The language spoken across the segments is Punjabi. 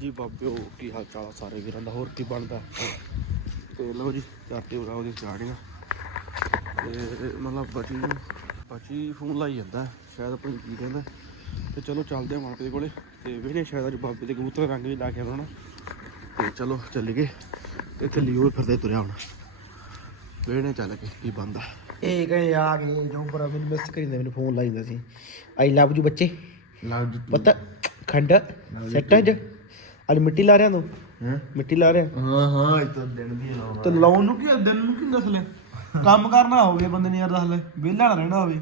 ਜੀ ਬਾਬਿਓ ਕੀ ਹਾਲ ਚਾਲ ਸਾਰੇ ਵੀਰਾਂ ਦਾ? ਹੋਰ ਕੀ ਬਣਦਾ? ਤੇ ਲਓ ਜੀ ਚਾਟੇ ਬਰਾਓ ਦੀ ਸਟਾਰਟਿੰਗ ਤੇ ਮਤਲਬ ਬਚੀ ਨੂੰ ਬਚੀ ਫੋਨ ਲਾਈ ਜਾਂਦਾ ਸ਼ਾਇਦ ਆਪਣੀ ਕੀ ਕਹਿੰਦਾ। ਤੇ ਚਲੋ ਚੱਲਦੇ ਆ ਮਾਪੇ ਦੇ ਕੋਲੇ। ਤੇ ਵੇਖਦੇ ਹਾਂ ਸ਼ਾਇਦ ਅੱਜ ਬਾਬੇ ਦੇ ਕਬੂਤਰ ਰੰਗ ਵੀ ਲਾ ਕੇ ਆਉਣਾ। ਤੇ ਚਲੋ ਚੱਲੀਏ। ਤੇ ਇੱਥੇ ਲਿਓ ਫਿਰਦੇ ਤੁਰਿਆ ਹੁਣ। ਵੇਖਦੇ ਹਾਂ ਚੱਲ ਕੇ ਕੀ ਬੰਦਾ ਇਹ ਕਹੇ ਆ ਗਏ ਜੋ ਬਰਾ ਮੈਨੂੰ ਮਿਸ ਕਰੀ ਮੈਨੂੰ ਫੋਨ ਲਾਈਂਦਾ ਸੀ। ਆਈ ਲਵ ਯੂ ਬੱਚੇ। ਲਵ ਪਤਾ ਖੰਡ ਸੈੱਟ ਅੱਜ ਅੱਜ ਮਿੱਟੀ ਲਾ ਰਿਆ ਤੂੰ? ਹੈ? ਮਿੱਟੀ ਲਾ ਰਿਆ ਹਾਂ ਹਾਂ ਇਹ ਤਾਂ ਦਿਨ ਦੀ ਲਾਉਣਾ ਤੇ ਲਾਉਣ ਨੂੰ ਕੀ ਆ, ਦਿਨ ਨੂੰ ਕੀ ਦੱਸ ਲੈ? ਕੰਮ ਕਰਨਾ ਹੋਵੇ ਬੰਦੇ ਨੇ ਯਾਰ ਦੱਸ ਲੈ। ਵਿਹਲਾ ਨਾ ਰਹਿਣਾ ਹੋਵੇ।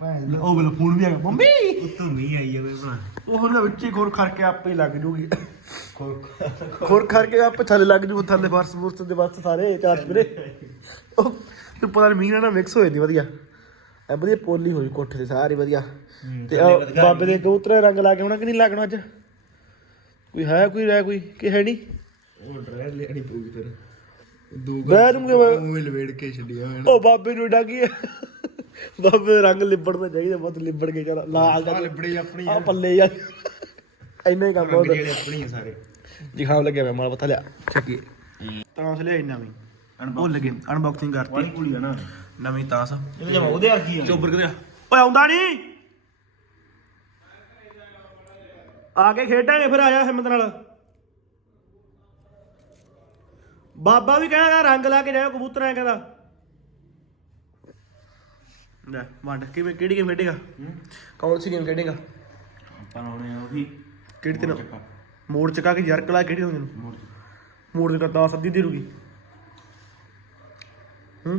ਭੈਣ ਉਹ ਵੇਲੇ ਫੋਨ ਵੀ ਆ ਗਿਆ। ਮੰਮੀ! ਉੱਤੋਂ ਮੀਂਹ ਆਈ ਜਾਵੇ ਭਲਾ ਉਹ ਹੁਣ ਵਿੱਚ ਹੀ ਖੋਰ ਖੜ ਕੇ ਆਪੇ ਹੀ ਲੱਗ ਜੂਗੀ। ਖੋਰ ਖੜ ਕੇ ਆਪੇ ਥੱਲੇ ਲੱਗ ਜੂ ਥੱਲੇ ਫਰਸ ਫੁਰਸ ਦੇ ਬਸ ਸਾਰੇ ਚਾਰ ਵੀਰੇ ਉਹ ਤੇ ਪਤਾ ਨਹੀਂ ਮੀਂਹ ਨਾਲ ਮਿਕਸ ਹੋ ਜਾਂਦੀ ਵਧੀਆ। ਐ ਵਧੀਆ ਪੋਲੀ ਹੋਈ ਕੋਠੇ ਤੇ ਸਾਰੀ ਵਧੀਆ। ਤੇ ਆਹ ਬਾਬੇ ਦੇ ਕਬੂਤਰ ਰੰਗ ਲਾ ਕੇ ਹੋਣਾ ਕਿ ਨਹੀਂ ਲੱਗਣਾ ਅੱਜ? ਕੋਈ ਹੈ ਕੋਈ ਰਹਿ ਕੋਈ ਕਿ ਹੈ ਨਹੀਂ? ਉਹ ਡਰੈ ਲੈਣੀ ਪਊਗੀ ਫਿਰ। ਦੋ ਮੈਂ ਉਹ ਲਵੇੜ ਕੇ ਛੱਡਿਆ ਹੋਇਆ ਉਹ ਬਾਬੇ ਨੂੰ ਡਾਗੀ। ਬਾਬੇ ਰੰਗ ਲਿਬੜਨਾ ਚਾਹੀਦਾ ਬਹੁਤ ਲਿਬੜ ਕੇ ਚਲ ਲਾਲ ਦਾ ਲਿਬੜੀ ਆਪਣੀ ਆ। ਪੱਲੇ ਯਾਰ ਇੰਨਾ ਹੀ ਕੰਮ ਬਹੁਤ ਆਪਣੀ ਆ ਸਾਰੇ। ਜੀ ਖਾਣ ਲੱਗਿਆ ਮੈਂ ਮਾਲ ਪਤਾ ਲਿਆ। ਚੱਕੀ। ਤਾਂਸ ਲਿਆ ਨਵੀਂ। ਭੁੱਲ ਗਏ। ਅਨਬਾਕਸਿੰਗ ਕਰਤੀ। ਕੁੜੀ ਆ ਨਾ। ਨਵੀਂ ਤਾਂਸ ਇਹ ਜਮਾ ਉਹਦੇ ਵਰਗੀ ਆ। ਚੋਬਰ ਕਰਿਆ। ਓਏ ਆਉਂਦਾ ਨਹੀਂ। ਆ ਕੇ ਖੇਡਾਂਗੇ ਫਿਰ ਆਇਆ ਹਿੰਮਤ ਨਾਲ। ਬਾਬਾ ਵੀ ਕਹਿੰਦਾ ਰੰਗ ਲਾ ਕੇ ਜਾਓ ਕਬੂਤਰਾਂ ਕਹਿੰਦਾ। ਲੈ ਵੰਡ ਕਿਵੇਂ ਕਿਹੜੀ ਗੇਮ ਖੇਡੇਗਾ? ਕੌਣ ਸੀ ਗੇਮ ਖੇਡੇਗਾ? ਆਪਾਂ ਲਾਉਣੇ ਆ ਉਹੀ। ਕਿਹੜੀ ਤੇ ਮੋੜ ਚਕਾ ਕੇ ਯਾਰ ਕਲਾ ਕਿਹੜੀ ਹੁੰਦੀ ਨੂੰ ਮੋੜ ਦੇ ਕਰਤਾ ਸੱਦੀ ਦੀ ਰੁਗੀ ਹੂੰ?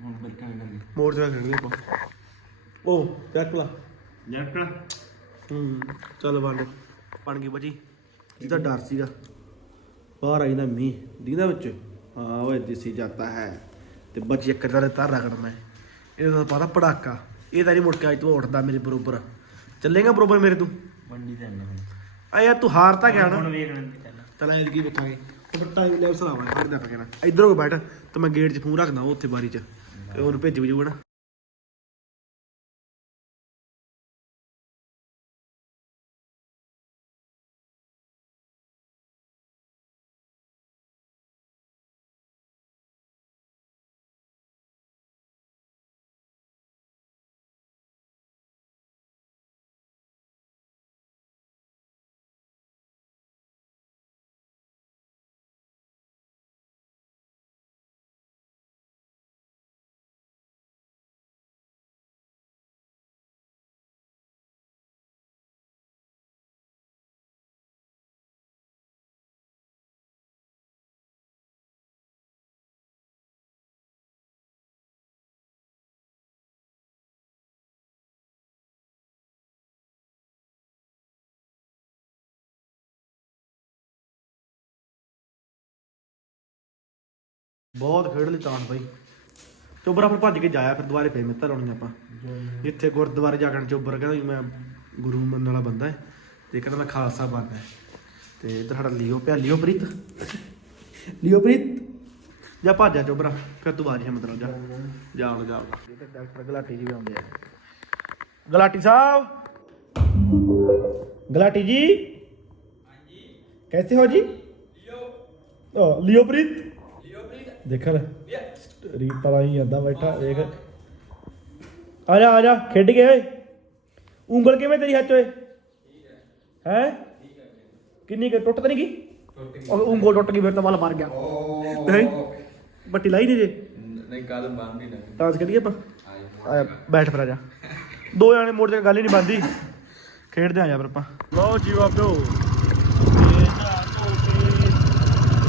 ਮੋੜ ਚਕਾ ਖੇਡਦੇ ਆਪਾਂ। ਉਹ ਚੱਕ ਲਾ। ਜੱਕੜਾ ਹੂੰ ਚੱਲ ਵੰਡ। ਬਣ ਗਈ ਬਜੀ ਜਿਹਦਾ ਡਰ ਸੀਗਾ। ਬਾਹਰ ਆਈ ਨਾ ਮੀਂਹ ਦੀਦਾ ਵਿੱਚ। ਹਾਂ ਓਏ ਦਿਸੀ ਜਾਂਦਾ ਹੈ। ਤੇ ਬੱਚੀ ਇੱਕ ਤਰ੍ਹਾਂ ਤਾਰ ਰਗੜਨਾ ਹੈ ਇਹਦਾ ਤਾਂ ਪਤਾ ਪੜਾਕਾ। ਇਹ ਤਾਂ ਨਹੀਂ ਮੁੜ ਕੇ ਅੱਜ ਤੂੰ ਉੱਠਦਾ ਮੇਰੇ ਬਰੋਬਰ। ਚੱਲੇਗਾ ਬਰੋਬਰ ਮੇਰੇ ਤੂੰ? ਮੰਡੀ ਤੇ ਆ ਯਾਰ ਤੂੰ ਹਾਰ ਤਾਂ ਗਿਆ ਨਾ। ਹੁਣ ਵੇਖ ਲੈਂਦੇ ਚੱਲ ਚਲ ਐਂ ਕੀ ਵੇਖਾਂਗੇ ਉਹ ਫਿਰ ਟਾਈਮ ਲੈਵਲ ਸਲਾਵਾਂਗੇ ਫਿਰ ਦਾ ਪਕਣਾ ਇਧਰ ਬੈਠ। ਤੇ ਮੈਂ ਗੇਟ 'ਚ ਫੋਨ ਰੱਖਦਾ ਉਹ ਉੱਥੇ ਬਾਰੀ 'ਚ। ਤੇ ਉਹਨੂੰ ਭੇਜ ਵੀ ਜੂਗਾ ਨਾ ਬਹੁਤ ਖੇਡ ਲਈ ਤਾਣ ਬਾਈ। ਚੋਬਰਾ ਫਿਰ ਭੱਜ ਕੇ ਜਾਇਆ ਫਿਰ ਦੁਬਾਰੇ ਫੇਰ ਮਿੱਤਰ ਲਾਉਣੀ ਆਪਾਂ। ਜਿੱਥੇ ਗੁਰਦੁਆਰੇ ਜਾ ਕੇ ਚੋਬਰ ਕਹਿੰਦਾ ਵੀ ਮੈਂ ਗੁਰੂ ਮੰਨਣ ਵਾਲਾ ਬੰਦਾ ਹੈ ਤੇ ਕਹਿੰਦਾ ਮੈਂ ਖਾਲਸਾ ਬਣਨਾ ਹੈ। ਤੇ ਇੱਧਰ ਸਾਡਾ ਲਿਓ ਪਿਆ ਲਿਓ ਪ੍ਰੀਤ। ਲਿਓ ਪ੍ਰੀਤ। ਜਾ ਭੱਜ ਜਾ ਚੋਬਰਾ ਫਿਰ ਬਾਜੀ ਹਿੰਮਤ ਨਾਲ ਜਾ। ਜਾ ਹੁਣ ਜਾ ਇਹ ਤੇ ਡਾਕਟਰ ਗਲਾਟੀ ਜੀ ਵੀ ਆਉਂਦੇ ਆ। ਗਲਾਟੀ ਸਾਹਿਬ। ਗਲਾਟੀ ਜੀ। ਹਾਂਜੀ। ਕੈਸੇ ਹੋ ਜੀ? ਲਿਓ। ਓ ਲਿਓ ਪ੍ਰੀਤ। ਦੇਖ ਲੈ ਤਾਂ ਹੀ ਜਾਂਦਾ ਬੈਠਾ ਦੇਖ। ਆ ਜਾ ਆ ਜਾ ਖੇਡ ਕੇ ਓਏ। ਉਂਗਲ ਕਿਵੇਂ ਤੇਰੀ ਹੱਥ ਓਏ? ਹੈ। ਕਿੰਨੀ ਕੁ ਟੁੱਟ ਤਾਂ ਨਹੀਂ ਗਈ? ਉਹ ਉਂਗਲ ਟੁੱਟ ਗਈ ਫਿਰ ਤਾਂ ਮਲ ਮਰ ਗਿਆ। ਨਹੀਂ ਬੱਟੀ ਲਾਈ ਨਹੀਂ ਜੇ? ਨਹੀਂ ਗੱਲ ਬੰਦ ਨਹੀਂ ਲੱਗੀ। ਟਾਂਸ ਕਰੀਏ ਆਪਾਂ? ਬੈਠ ਫਿਰ ਆ ਜਾ। ਦੋ ਜਾਣੇ ਮੋੜ ਤੇ ਗੱਲ ਹੀ ਨਹੀਂ ਬੰਦੀ ਖੇਡਦੇ ਆ ਜਾ ਫਿਰ ਆਪਾਂ। ਲਓ ਜੀ ਬਾਬਿਓ ਤੇ ਜਾ ਧੋ ਕੇ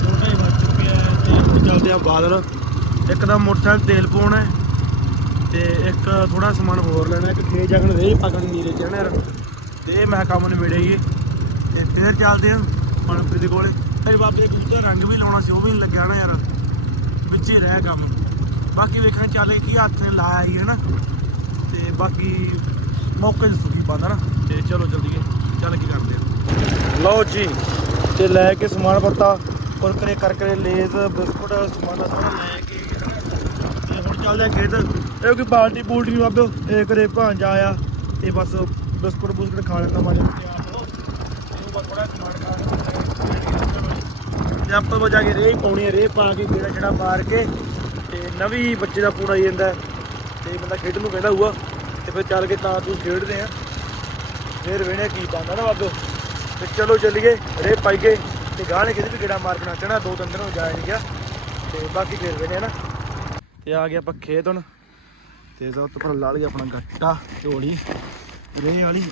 ਛੋਟੇ ਵੱਜ ਚੁੱਕੇ ਆ ਤੇ ਆ ਬਾਦਲ ਇੱਕ ਤਾਂ ਮੋਟਰਸਾਈਕਲ ਤੇਲ ਪਾਉਣਾ ਤੇ ਇੱਕ ਥੋੜਾ ਸਮਾਨ ਹੋਰ ਲੈਣਾ, ਇੱਕ ਖੇਤ ਜਾ ਕੇ ਰੇਹ ਨੀਰੇ ਚੜਨਾ ਯਾਰ ਤੇ ਮੈਂ ਕੰਮ ਨਿਬੇੜਿਆ ਤੇ ਫੇਰ ਚੱਲਦੇ ਆ ਮਨਪ੍ਰੀਤ ਦੇ ਕੋਲੇ। ਫਿਰ ਬਾਬੇ ਦੇ ਕਬੂਤਰ ਰੰਗ ਵੀ ਲਾਉਣਾ ਸੀ, ਉਹ ਵੀ ਨੀ ਲੱਗਿਆ ਨਾ ਯਾਰ। ਵਿੱਚ ਹੀ ਰਹਿ ਕੰਮ। ਬਾਕੀ ਵੇਖਣਾ ਚੱਲ ਕੀ ਹੱਥ ਨੇ ਲਾਇਆ ਹੀ ਹੈ ਨਾ। ਤੇ ਬਾਕੀ ਮੌਕੇ 'ਤੇ ਸੁਖੀ ਪਾਉਂਦਾ ਨਾ। ਤੇ ਚਲੋ ਜਲਦੀ ਚੱਲ ਕੀ ਕਰਦੇ ਆ। ਲਓ ਜੀ, ਤੇ ਲੈ ਕੇ ਸਮਾਨ ਪੱਤਾ। ਕੁਰਕਰੇ ਕਰਕਰੇ, ਲੇਜ਼, ਬਿਸਕੁਟ, ਸਮਾਨ ਸਾਰਾ ਲੈ ਕੇ ਤੇ ਹੁਣ ਚੱਲਦੇ ਆ ਖੇਤ ਇਹ ਕੋਈ ਬਾਲਟੀ ਬੂਲਟੀ ਨੂੰ ਬਾਬਿਓ ਇਹ ਕਰੇ ਭਾਂਜਾ ਆਇਆ ਤੇ ਬਸ ਬਿਸਕੁਟ ਬੁਸਕੁਟ ਖਾ ਲੈਂਦਾ ਮਾਜਾ ਤੇ ਆਪ ਉਹ ਬਸ ਥੋੜਾ ਖਾਣ ਖਾ ਲੈਂਦਾ ਤੇ ਆਪਾਂ ਬਚਾ ਕੇ ਰੇਹ, ਪਾਉਣੀ ਹੈ ਰੇਹ ਪਾ ਕੇ ਜਿਹੜਾ ਜਿਹੜਾ ਮਾਰ ਕੇ, ਤੇ ਨਵੀਂ ਬੱਚੇ ਦਾ ਪੂਰਾ ਆਈ ਜਾਂਦਾ ਹੈ। ਤੇ ਬੰਦਾ ਖੇਡਣ ਨੂੰ ਕਹਿੰਦਾ ਹੋਊਗਾ, ਤੇ ਫਿਰ ਚੱਲ ਕੇ ਤਾਂ ਤੂੰ ਖੇਡਦੇ ਆ। ਫਿਰ ਵੇਣੇ ਕੀ ਪਾਉਂਦਾ ਨਾ ਬਾਬੋ। ਤੇ ਚਲੋ ਚੱਲੀਏ ਰੇ ਪਾਈਏ ਤੇ ਗਾਣੇ ਕਿਤੇ ਵੀ ਗੇੜਾ ਮਾਰ ਕੇ ਨਾਚਣਾ ਦੋ ਤਿੰਨ ਦਿਨ ਹੋ ਜਾਇਆ ਨਹੀਂ ਗਿਆ। ਤੇ ਬਾਕੀ ਫਿਰ ਵੇਣੇ ਨਾ। ਤੇ ਆ ਗਿਆ ਆਪਾਂ ਖੇਤ ਹੁਣ। ਤੇ ਸਭ ਤੋਂ ਪਹਿਲਾਂ ਲਾ ਲਈ ਆਪਣਾ ਗੱਟਾ, ਝੋਲੀ। ਰੇਹ ਵਾਲੀ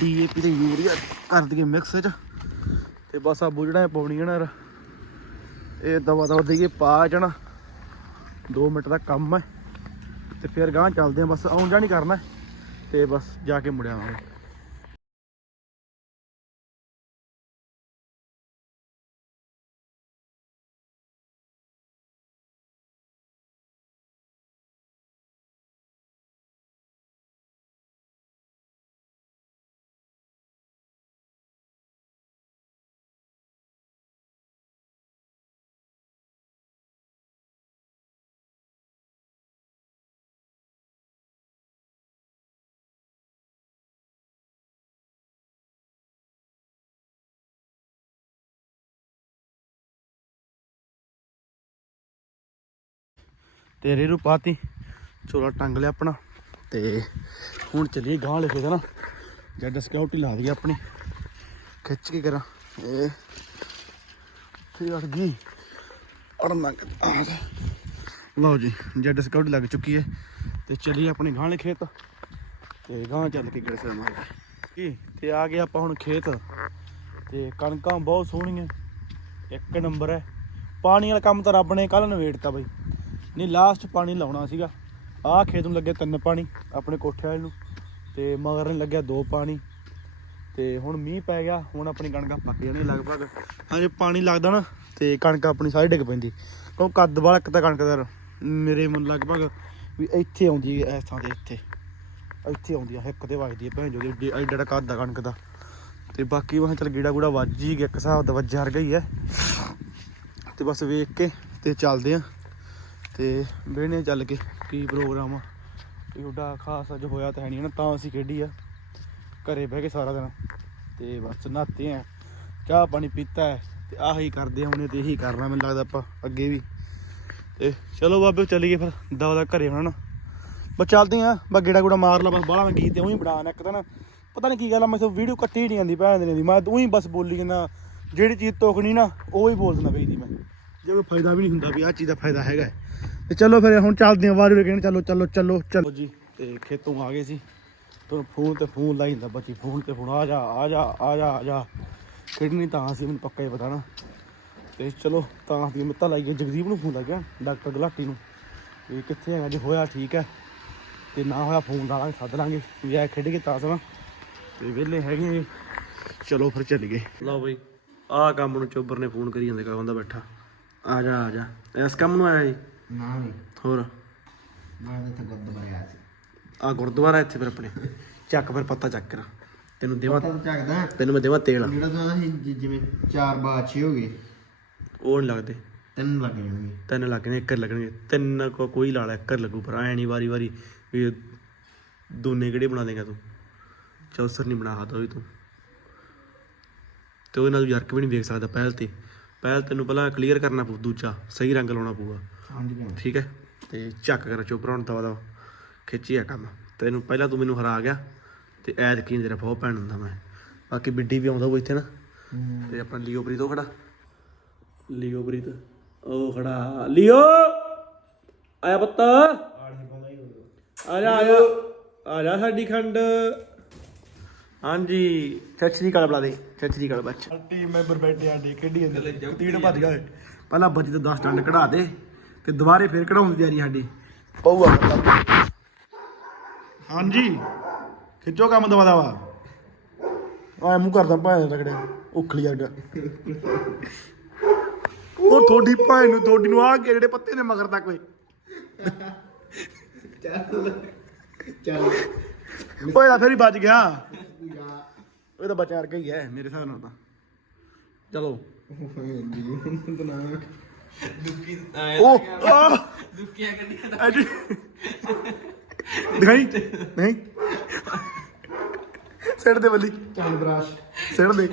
ਡੀਏਪੀ ਤੇ ਯੂਰੀਆ ਕਰ ਦਈਏ ਮਿਕਸ ਚ। ਤੇ ਬਸ ਆ ਬੁਝਣਾ ਪਾਉਣੀ ਹੈ ਨਾ ਇਹ ਦਵਾ ਦਵਾ ਦੇਈਏ ਪਾ ਜਾਣਾ। 2 ਮਿੰਟ ਦਾ ਕੰਮ ਹੈ। ਤੇ ਫਿਰ ਗਾਂ ਚੱਲਦੇ ਆ, ਬਸ ਆਉਣ ਜਾਣੀ ਕਰਨਾ। ਹੈ ਤੇ ਬਸ ਜਾ ਕੇ ਮੁੜਿਆ ਆਵਾਂਗੇ। ਤੇਰੇ ਨੂੰ ਪਾਤੀ ਚੋਲਾ ਟੰਗ ਲਿਆ ਆਪਣਾ ਤੇ ਹੁਣ ਚੱਲੀਏ ਗਾਂ ਲਿਖੇ ਦਾ ਨਾ। ਜੱਡ ਸਿਕਿਉਰਿਟੀ ਲਾ ਦਈਏ ਆਪਣੀ। ਖਿੱਚ ਕੇ ਕਰਾਂ। ਇਹ ਤੇ ਅੜ ਗਈ ਅੜਨ ਲੱਗ ਆ ਲਓ ਜੀ ਜੱਡ ਸਿਕਿਉਰਿਟੀ ਲੱਗ ਚੁੱਕੀ ਹੈ। ਤੇ ਚੱਲੀਏ ਆਪਣੇ ਗਾਂ ਵਾਲੇ ਖੇਤ। ਤੇ ਗਾਂ ਚੱਲ ਕੇ ਗੜੇ ਸਰ ਮਾਰ ਕੀ ਤੇ ਆ ਗਏ ਆਪਾਂ ਹੁਣ ਖੇਤ। ਤੇ ਕਣਕਾਂ ਬਹੁਤ ਸੋਹਣੀਆਂ। ਇੱਕ ਨੰਬਰ ਹੈ। ਪਾਣੀ ਵਾਲਾ ਕੰਮ ਤਾਂ ਰੱਬ ਨੇ ਕੱਲ ਨਵੇੜਤਾ ਬਈ। ਨਹੀਂ ਲਾਸਟ ਪਾਣੀ ਲਾਉਣਾ ਸੀਗਾ। ਆਹ ਖੇਤ ਨੂੰ ਲੱਗਿਆ ਤਿੰਨ ਪਾਣੀ, ਆਪਣੇ ਕੋਠੇ ਵਾਲੇ ਨੂੰ। ਤੇ ਮਗਰ ਨੇ ਲੱਗਿਆ ਦੋ ਪਾਣੀ। ਤੇ ਹੁਣ ਮੀਂਹ ਪੈ ਗਿਆ, ਹੁਣ ਆਪਣੀ ਕਣਕਾਂ ਪੱਕ ਜਾਣੀ ਲਗਭਗ। ਹਾਂ, ਜੇ ਪਾਣੀ ਲੱਗਦਾ ਨਾ, ਤੇ ਕਣਕ ਆਪਣੀ ਸਾਰੀ ਡਿੱਗ ਪੈਂਦੀ। ਕਿਉਂ ਕੱਦ ਵਾਲਾ ਇੱਕ ਤਾਂ ਕਣਕ ਦਾ ਮੇਰੇ ਮਨ ਲਗਭਗ ਵੀ ਇੱਥੇ ਆਉਂਦੀ ਹੈ, ਇਸ ਥਾਂ ਤੇ ਇੱਥੇ। ਇੱਥੇ ਆਉਂਦੀ ਆ, ਇੱਕ ਤੇ ਵੱਜਦੀ ਹੈ ਭੈਣ ਜੋ ਦੀ ਐਡਾ ਐਡਾ ਕੱਦ ਆ ਕਣਕ ਦਾ। ਤੇ ਬਾਕੀ ਮੈਂ ਕਿਹਾ ਚੱਲ ਗੀੜਾ ਗੂੜਾ ਵੱਜ ਹੀ ਗਿਆ, ਇੱਕ ਹਿਸਾਬ ਦਾ ਵੱਜਿਆ ਹਰ ਗਈ ਹੈ। ਤੇ ਬਸ ਵੇਖ ਕੇ ਤੇ ਚੱਲਦੇ ਆ ਤੇ ਵੇਹਣੇ ਚੱਲ ਕੇ ਕੀ ਪ੍ਰੋਗਰਾਮ ਆ। ਵੀ ਉਹਦਾ ਖਾਸ ਅੱਜ ਹੋਇਆ ਤਾਂ ਹੈ ਨਹੀਂ ਨਾ, ਤਾਂ ਅਸੀਂ ਖੇਡੀ ਆ। ਘਰੇ ਬਹਿ ਕੇ ਸਾਰਾ ਦਿਨ। ਤੇ ਬਸ ਨਹਾਤੇ ਆ, ਚਾਹ ਪਾਣੀ ਪੀਤਾ ਹੈ, ਤੇ ਆਹੀ ਕਰਦੇ ਆ ਉਹਨੇ ਤੇ ਇਹੀ ਕਰਨਾ ਮੈਨੂੰ ਲੱਗਦਾ ਆਪਾਂ ਅੱਗੇ ਵੀ। ਤੇ ਚਲੋ ਬਾਬੇ, ਚੱਲੀਏ ਫਿਰ ਦਵਾ ਦਾ ਘਰੇ ਹੁਣ। ਬਸ ਚੱਲਦੇ ਆ, ਬਸ ਗੇੜਾ ਗੂੜਾ ਮਾਰ ਲਾ, ਬਸ ਬਾਹਲਾ ਮੈਂ ਗੀਤ ਤੇ ਉਹੀ ਬਣਾਉਣ ਇੱਕ ਤਾਂ ਪਤਾ ਨਹੀਂ ਕੀ ਗੱਲ ਆ, ਮੈਂ ਸੋ ਵੀਡੀਓ ਕੱਟੀ ਨਹੀਂ ਆਂਦੀ ਭੈਣ ਦੇ ਦੀ। ਮੈਂ ਉਹੀ ਬਸ ਬੋਲੀ ਜਾਂਦਾ, ਜਿਹੜੀ ਚੀਜ਼ ਤੋਕਣੀ ਨਾ ਉਹ ਹੀ ਬੋਲ ਦਿੰਦਾ ਬਈ ਦੀ ਮੈਂ। ਜੇ ਕੋਈ ਫਾਇਦਾ ਵੀ ਨਹੀਂ ਹੁੰਦਾ ਵੀ ਆਹ ਚੀਜ਼ ਦਾ ਫਾਇਦਾ ਹੈਗਾ ਤੇ ਚਲੋ ਫਿਰ ਹੁਣ ਚੱਲਦੇ ਆ ਵਾਰ ਵੀ ਚਲੋ ਚਲੋ ਚਲੋ ਚਲੋ। ਜੀ, ਤੇ ਖੇਤੋਂ ਆ ਗਏ ਸੀ। ਫਿਰ ਫੋਨ ਤੇ ਫੋਨ ਲਾਈ ਜਾਂਦਾ ਬੱਚੀ, ਫੋਨ ਤੇ ਫੋਨ, ਆ ਜਾ ਆ ਜਾ ਆ ਜਾ ਆ ਜਾ। ਖੇਡਣੀ ਤਾਂ ਸੀ, ਮੈਨੂੰ ਪੱਕਾ ਹੀ ਪਤਾ ਨਾ। ਤੇ ਚਲੋ, ਤਾਂ ਦੀ ਮਿੱਤਾ ਲਾਈਏ ਜਗਦੀਪ ਨੂੰ ਫੋਨ ਲੱਗਿਆ ਡਾਕਟਰ ਗਲਾਟੀ ਨੂੰ। ਵੀ ਕਿੱਥੇ ਹੈਗਾ, ਜੇ ਹੋਇਆ ਠੀਕ ਹੈ। ਤੇ ਨਾ ਹੋਇਆ ਫੋਨ ਲਾ ਲਾਂਗੇ, ਸੱਦ ਲਾਂਗੇ। ਵੀ ਆ ਖੇਡ ਕੇ ਤਾਂ ਸਮਾਂ। ਤੇ ਵਿਹਲੇ ਹੈਗੇ ਆ। ਚਲੋ ਫਿਰ ਚੱਲੀਏ ਲਓ ਬਈ, ਆਹ ਕੰਮ ਨੂੰ ਚੋਬਰ ਨੇ ਫੋਨ ਕਰੀ ਜਾਂਦੇ, ਕਹਿੰਦਾ ਬੈਠਾ। ਆ ਜਾ ਆ ਜਾ। ਇਸ ਕੰਮ ਨੂੰ ਆਇਆ ਜੀ। ਨਾ ਵੀ ਹੋਰ? ਮੈਂ ਤਾਂ ਇੱਥੇ ਗੁਰਦੁਆਰੇ ਆਇਆ ਸੀ। ਆ ਗੁਰਦੁਆਰਾ ਇੱਥੇ ਫਿਰ ਆਪਣੇ। ਚੱਕ ਫਿਰ ਪੱਤਾ ਚੱਕ ਕਰ। ਤੈਨੂੰ ਦੇਵਾਂ ਪਤਾ ਤਾਂ ਚੱਕਦਾ। ਤੈਨੂੰ ਮੈਂ ਦੇਵਾਂ ਤੇਲ। ਜਿਹੜਾ ਤਾਂ ਅਸੀਂ ਜਿ- ਜਿਵੇਂ ਚਾਰ ਹੋ ਗਏ। ਉਹ ਨਹੀਂ ਲੱਗਦੇ। ਤਿੰਨ ਲੱਗ ਜਾਣਗੇ। ਤਿੰਨ ਲੱਗਣੇ ਇੱਕ ਲੱਗਣਗੇ। ਤਿੰਨ ਕੋ ਕੋਈ ਲਾ ਲੈ ਇੱਕ ਲੱਗੂ ਪਰ ਐ ਨਹੀਂ ਵਾਰੀ ਵਾਰੀ ਵੀ ਦੋਨੇ ਕਿਹੜੇ ਬਣਾ ਦੇਗਾ ਤੂੰ? ਚੌਸਰ ਨਹੀਂ ਬਣਾ ਸਕਦਾ ਵੀ ਤੂੰ। ਤੇ ਉਹਦੇ ਨਾਲ ਤੂੰ ਯਰਕ ਵੀ ਨਹੀਂ ਵੇਖ ਸਕਦਾ ਪਹਿਲ ਤੇ। ਪਹਿਲ ਤੈਨੂੰ ਪਹਿਲਾਂ ਕਲੀਅਰ ਕਰਨਾ ਪਊ ਦੂਜਾ ਸਹੀ ਰੰਗ ਲਾਉਣਾ ਪਊਗਾ। ਹਾਂਜੀ ਠੀਕ ਹੈ? ਤੇ ਚੱਕ ਕਰ ਚੋਪਰਾਂ ਨੂੰ ਦਵਾ ਦਵਾ। ਖਿੱਚਿਆ ਕੰਮ। ਤੈਨੂੰ ਪਹਿਲਾਂ ਤੂੰ ਮੈਨੂੰ ਹਰਾ ਗਿਆ ਤੇ ਐਦ ਕੀ ਤੇਰਾ ਬਹੁਤ ਭੈਣ ਹੁੰਦਾ ਮੈਂ। ਬਾਕੀ ਬਿੱਡੀ ਵੀ ਆਉਂਦਾ ਉਹ ਇੱਥੇ ਨਾ। ਤੇ ਆਪਣਾ ਲੀਓ ਪ੍ਰੀਤ ਉਹ ਖੜਾ। ਲੀਓ ਪ੍ਰੀਤ ਉਹ ਖੜਾ। ਲੀਓ! ਆਇਆ ਪੁੱਤ। ਆ ਜਾ ਆ ਜਾ ਆ ਜਾ ਸਾਡੀ ਖੰਡ। ਹਾਂਜੀ ਸਤਿ ਸ਼੍ਰੀ ਅਕਾਲ ਬੁਲਾ ਦੇ ਸਤਿ ਸ਼੍ਰੀ ਅਕਾਲ ਬੱਚ। ਟੀਮ ਮੈਂਬਰ ਬੈਠੇ ਆਂਡੇ ਖੇਡੀ ਜਾਂਦੇ ਤੀੜ ਭੱਜ ਗਏ। ਪਹਿਲਾਂ ਬੱਜ ਤੇ 10 ਡੰਡ ਕਢਾ ਦੇ। ਤੇ ਦੁਬਾਰੇ ਫੇਰ ਕਢਾਉਣ ਦੀ ਤਿਆਰੀ ਸਾਡੀ। ਪਊਆ ਹਾਂਜੀ। ਖਿੱਚੋ ਕੰਮ ਦਵਾ ਦਵਾ ਆ ਮੂੰਹ ਕਰਦਾ ਭਾਂ ਰਗੜੇ ਉਖਲੀ ਅੱਡ ਉਹ ਥੋੜੀ ਭਾਂ ਨੂੰ ਥੋੜੀ ਨੂੰ ਆ ਕੇ ਜਿਹੜੇ ਪੱਤੇ ਨੇ ਮਗਰ ਤੱਕ ਓਏ। ਚੱਲ। ਓਏ ਤਾਂ ਫੇਰ ਹੀ ਬਚ ਗਿਆ। ਉਹ ਤਾਂ ਬਚਾ ਵਰਗਾ ਹੀ ਹੈ ਮੇਰੇ ਹਿਸਾਬ ਨਾਲ ਤਾਂ। ਚਲੋ। ਉਹ ਆ। ਦੁੱਕੀਆਂ ਕੱਢੀਆਂ ਅੱਜ ਨਹੀਂ ਨਹੀਂ। ਸਿਰ ਦੇ ਬੱਲੀ ਚੱਲ ਬਰਾਸ਼। ਸਿਰ ਦੇ।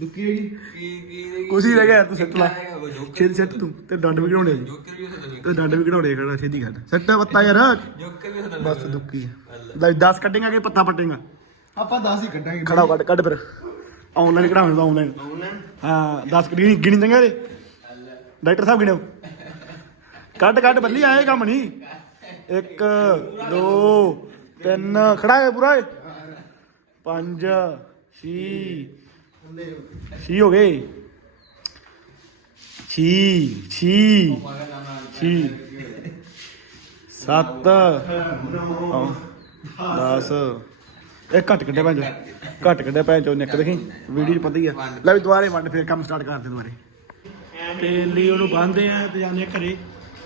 ਦੁੱਕੀ ਹੈਗੀ ਕੀ ਕੀ ਕੁਛ ਹੀ ਰਹਿ ਗਿਆ ਯਾਰ, ਤੂੰ ਸੱਟ ਲਾ। ਹੈਗਾ ਉਹ ਜੋਕਰ ਛੇਤੀ ਸੱਟ ਤੂੰ। ਤੇ ਡੰਡ ਵੀ ਘੜਾਉਣੇ ਜੀ ਜੋਕਰ ਵੀ ਹੁੰਦਾ ਤੇ ਡੰਡ ਵੀ ਘੜਾਉਣੇ ਖੜਾ ਸੱਟਾ ਪੱਤਾ ਯਾਰ। ਜੋਕਰ ਵੀ ਹੁੰਦਾ ਬਸ ਦੁੱਕੀ ਲੈ 10 ਕੱਟੇਗਾ ਕਿ ਪੱਤਾ ਪੱਟੇਗਾ? ਆਪਾਂ 10 ਹੀ ਕੱਢਾਂਗੇ। ਖੜਾ ਕੱਢ ਕੱਢ ਫਿਰ। ਆਨਲਾਈਨ ਕਢਾਉਣਾ ਆਨਲਾਈਨ। ਹਾਂ 10 ਗਿਣੀ ਗਿਣੀ ਚੰਗਾ ਰੇ ਡਾਕਟਰ ਸਾਹਿਬ ਗਿਣੋ ਕੱਢ ਕੱਢ, ਬੱਲੀ, ਆਏ ਕੰਮ ਨਹੀਂ। 1 2 3 ਖੜਾ ਹੈ ਪੂਰਾ 5 6 6 ਹੋ ਗਏ। 6 6 6 7 10 ਇਹ ਘੱਟ ਕੱਢਿਆ ਭੈਣ ਚੋ। ਘੱਟ ਕੱਢਿਆ ਭੈਣ ਚੋ, ਨਿੱਕ ਦੇਖੀ। ਵੀਡੀਓ ਚ ਪਤਾ ਹੀ ਆ। ਲੈ ਵੀ ਦੁਬਾਰੇ ਵੰਡ, ਫਿਰ ਕੰਮ ਸਟਾਰਟ ਕਰਦੇ ਦੁਬਾਰੇ। ਤੇ ਲੀਓ ਨੂੰ ਬੰਨਦੇ ਆ ਤੇ ਜਾਂਦੇ ਆ ਘਰੇ।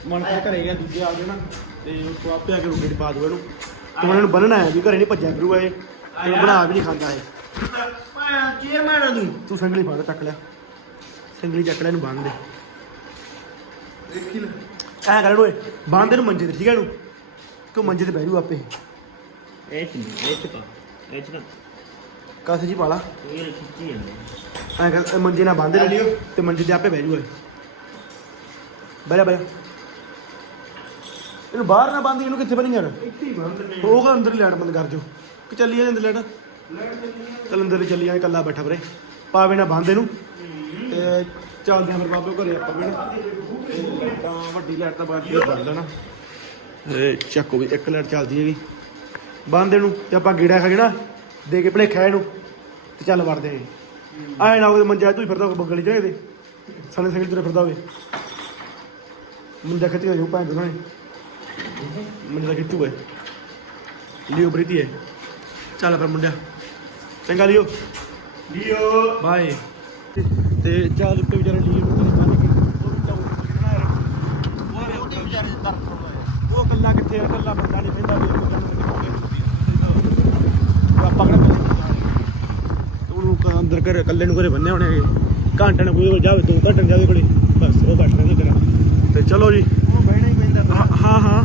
ਮਨ ਕਰ ਘਰੇ ਗਿਆ ਦੂਜੇ ਆ ਗਏ ਨਾ, ਤੇ ਉਹ ਆਪੇ ਆ ਕੇ ਰੋਟੀ ਪਾ ਦੂ ਇਹਨੂੰ। ਤੇ ਹੁਣ ਇਹਨੂੰ ਬੰਨਣਾ ਹੈ ਵੀ ਘਰੇ ਨਹੀਂ ਭੱਜਿਆ ਫਿਰੂਗਾ ਇਹ। ਤੇ ਬਣਾ ਵੀ ਨਹੀਂ ਖਾਂਦਾ ਇਹ। ਕੀ ਮਾਰਾ ਤੂੰ ਤੂੰ ਸੰਗਲੀ ਫੜ, ਚੱਕ ਲਿਆ ਸੰਗਲੀ ਚੱਕ ਲੈ, ਇਹਨੂੰ ਬੰਨ ਦੇ। ਦੇਖੀ ਲੈ ਐ ਕਰ ਓਏ ਬੰਨ ਦੇ ਨੂੰ ਮੰਜੇ ਤੇ, ਠੀਕ ਹੈ ਇਹਨੂੰ? ਤੂੰ ਮੰਜੇ ਤੇ ਬਹਿ ਜੂ ਆਪੇ? ਇਹ ਚ ਇਹ ਚ ਪਾ, ਇਹ ਚ ਨਾ ਕਾਸੇ ਜੀ ਪਾਲਾ? ਇਹ ਖਿੱਚੀ ਜਾਂਦਾ ਐ ਕਰ ਮੰਜੇ ਨਾਲ ਬੰਨ ਦੇ ਨੂੰ ਤੇ ਮੰਜੇ ਤੇ ਆਪੇ ਬਹਿ ਜੂਗਾ ਬਹਿ ਜਾ ਇਹਨੂੰ ਬਾਹਰ ਨਾ ਬੰਦੀ ਇਹਨੂੰ ਕਿੱਥੇ ਬੰਨੀ ਯਾਰ ਇੱਥੇ ਹੀ ਬੰਦ ਨੇ ਉਹ ਕਹ ਅੰਦਰ ਲੈਟ ਬੰਦ ਕਰ ਜੋ। ਕਿ ਚੱਲੀ ਜਾਂਦੇ ਅੰਦਰ ਲੈਟ ਚੱਲ ਅੰਦਰ ਚੱਲੀ ਜਾਂਦੇ ਕੱਲਾ ਬੈਠਾ ਵੀਰੇ ਪਾਵੇ ਨਾ ਬੰਦ ਇਹਨੂੰ। ਤੇ ਚੱਲਦੇ ਆਂ ਫਿਰ ਬਾਬੇ ਘਰੇ ਆਪਾਂ ਵੀ ਨਾ। ਤੇ ਵੱਡੀ ਲਾਈਟ ਤਾਂ ਬਾਅਦ ਵਿੱਚ ਬੰਦ ਨਾ। ਇਹ ਚੱਕੋ ਵੀ ਇੱਕ ਲਾਈਟ ਚੱਲਦੀ ਹੈਗੀ। ਬੰਦ ਇਹਨੂੰ ਤੇ ਆਪਾਂ ਗੇੜਾ ਖਾ ਜਿਹੜਾ ਦੇ ਕੇ ਭਲੇਖਾ ਇਹਨੂੰ। ਤੇ ਚੱਲ ਵੜਦੇ ਆਏ ਨਾ ਉਹ ਮੰਜਾ ਤੂੰ ਹੀ ਫਿਰਦਾ ਹੋਵੇ ਬੰਗਲੀ ਚ ਇਹਦੇ ਸਣੇ ਸੰਗਲ ਤੁਰੇ ਫਿਰਦਾ ਹੋਵੇ। ਮੁੰਡਾ ਖਿੱਚ ਕੇ ਜੋ ਭੈਣ ਦੋਨਾਂ ਨੇ ਮੁੰਡਾ ਕਿੱਥੂ ਹੈ। ਲਿਓ ਪ੍ਰੀਤੀ ਹੈ। ਚੱਲ ਫਿਰ ਮੁੰਡਿਆ ਚੰਗਾ ਲਿਓ। ਲਿਓ। ਬਾਏ। ਤੇ ਚੱਲ ਉੱਤੇ ਵਿਚਾਰੇ ਲਿਓ। ਤੇ ਉਹ ਕੱਲਾ ਕਿੱਥੇ ਆ? ਕੱਲਾ ਬੰਦਾ ਨਹੀਂ ਪੈਂਦਾ ਆਪਾਂ ਕਿਹੜਾ ਅੰਦਰ ਘਰੇ ਇਕੱਲੇ ਨੂੰ ਘਰੇ ਬੰਨੇ ਹੋਣੇ ਹੈਗੇ ਘੰਟੇ ਨੂੰ ਕੋਈ ਜਾਵੇ ਦੋ ਘੰਟੇ ਜਾਵੇ ਕੋਲੇ ਬਸ ਉਹ ਬੈਠ ਰਹਿੰਦੇ ਤੇਰਾ ਤੇ ਚਲੋ ਜੀ। ਉਹ ਬਹਿਣਾ ਹੀ ਪੈਂਦਾ ਹਾਂ ਹਾਂ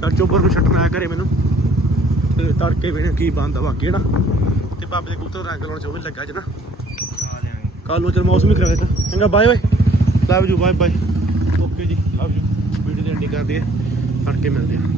ਚੱਲ ਚੋਬਰ ਨੂੰ ਛੱਡਣਾ ਆਇਆ ਘਰੇ ਮੈਨੂੰ। ਤੇ ਤੜਕੇ ਵੇਣੇ ਕੀ ਬੰਦਾ ਬਾਕੀ ਨਾ ਤੇ ਬਾਬੇ ਦੇ ਕੁੱਤੇ ਰੰਗ ਲਾਉਣ ਚ ਉਹ ਵੀ ਲੱਗਾ ਜਨਾ ਕੱਲ ਨੂੰ ਚਲ ਮੌਸਮ ਹੀ ਖਰਾਬ ਹੈ ਚੰਗਾ bye bye love you bye bye okay ਜੀ ਲਵ ਯੂ ਵੀਡੀਓ ਦੀ ਐਂਡਿੰਗ ਕਰਦੇ ਆ ਤੜਕੇ ਮਿਲਦੇ ਆ